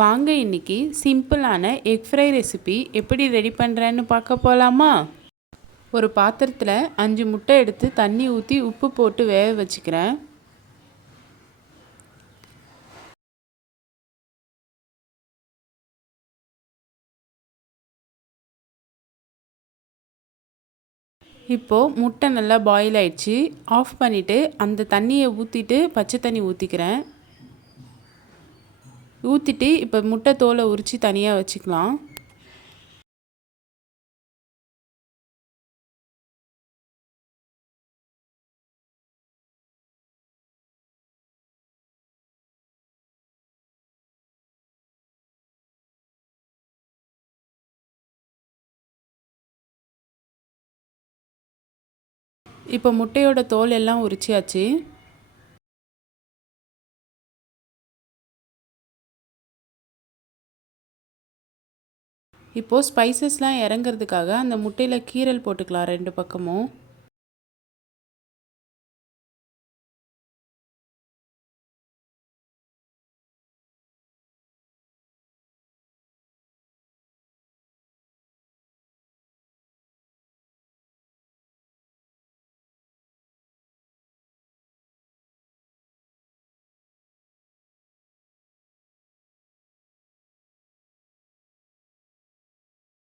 வாங்க இன்னைக்கு சிம்பிளான எக் ஃப்ரை ரெசிபி எப்படி ரெடி பண்ணுறேன்னு பார்க்க போகலாமா? ஒரு பாத்திரத்தில் 5 முட்டை எடுத்து தண்ணி ஊற்றி உப்பு போட்டு வேக வச்சுக்கிறேன். இப்போது முட்டை நல்லா பாயில் ஆயிடுச்சு. ஆஃப் பண்ணிவிட்டு அந்த தண்ணியை ஊற்றிட்டு பச்சை தண்ணி ஊற்றிக்கிறேன். ஊற்றிட்டு இப்போ முட்டை தோலை உரித்து தனியாக வச்சுக்கலாம். இப்போ முட்டையோட தோல் எல்லாம் உரிச்சியாச்சு. இப்போது ஸ்பைசஸ்லாம் இறங்கிறதுக்காக அந்த முட்டையில் கீரல் போட்டுக்கலாம் 2 பக்கமும்.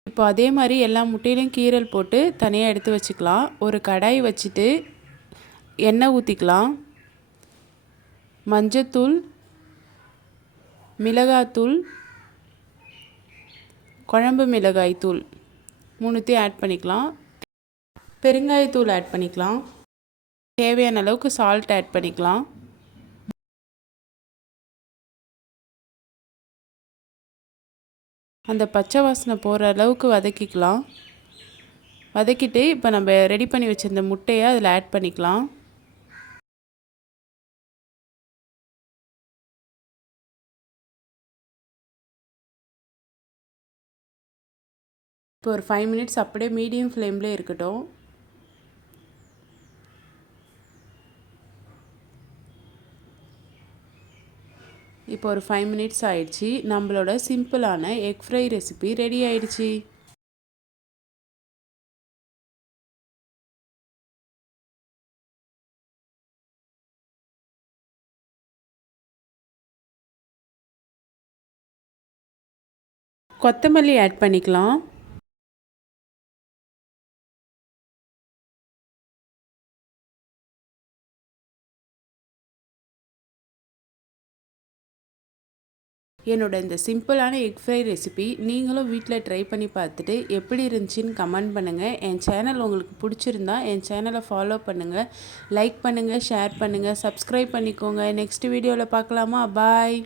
இப்போ அதே மாதிரி எல்லா முட்டையிலையும் கீரல் போட்டு தனியாக எடுத்து வச்சுக்கலாம். ஒரு கடாய் வச்சுட்டு எண்ணெய் ஊற்றிக்கலாம். மஞ்சத்தூள், மிளகாத்தூள், குழம்பு மிளகாய் தூள் 3த்தையும் ஆட் பண்ணிக்கலாம். பெருங்காயத்தூள் ஆட் பண்ணிக்கலாம். தேவையான அளவுக்கு சால்ட் ஆட் பண்ணிக்கலாம். அந்த பச்சை வாசனை போகிற அளவுக்கு வதக்கிக்கலாம். வதக்கிட்டு இப்போ நம்ம ரெடி பண்ணி வச்சுருந்த முட்டையை அதில் ஆட் பண்ணிக்கலாம். இப்போ ஒரு 5 மினிட்ஸ் அப்படியே மீடியம் ஃப்ளேம்லேயே இருக்கட்டும். இப்போ ஒரு 5 மினிட்ஸ் ஆயிடுச்சு. நம்மளோட சிம்பிளான எக் ஃப்ரை ரெசிபி ரெடி ஆயிடுச்சு. கொத்தமல்லி ஆட் பண்ணிக்கலாம். என்னோட இந்த சிம்பிளான எக் ஃப்ரை ரெசிபி நீங்களும் வீட்டில் ட்ரை பண்ணி பார்த்துட்டு எப்படி இருந்துச்சுன்னு கமெண்ட் பண்ணுங்கள். என் சேனல் உங்களுக்கு பிடிச்சிருந்தா என் சேனலை ஃபாலோ பண்ணுங்கள், லைக் பண்ணுங்கள், ஷேர் பண்ணுங்கள், சப்ஸ்கிரைப் பண்ணிக்கோங்க. நெக்ஸ்ட் வீடியோவில் பார்க்கலாமா? பாய்.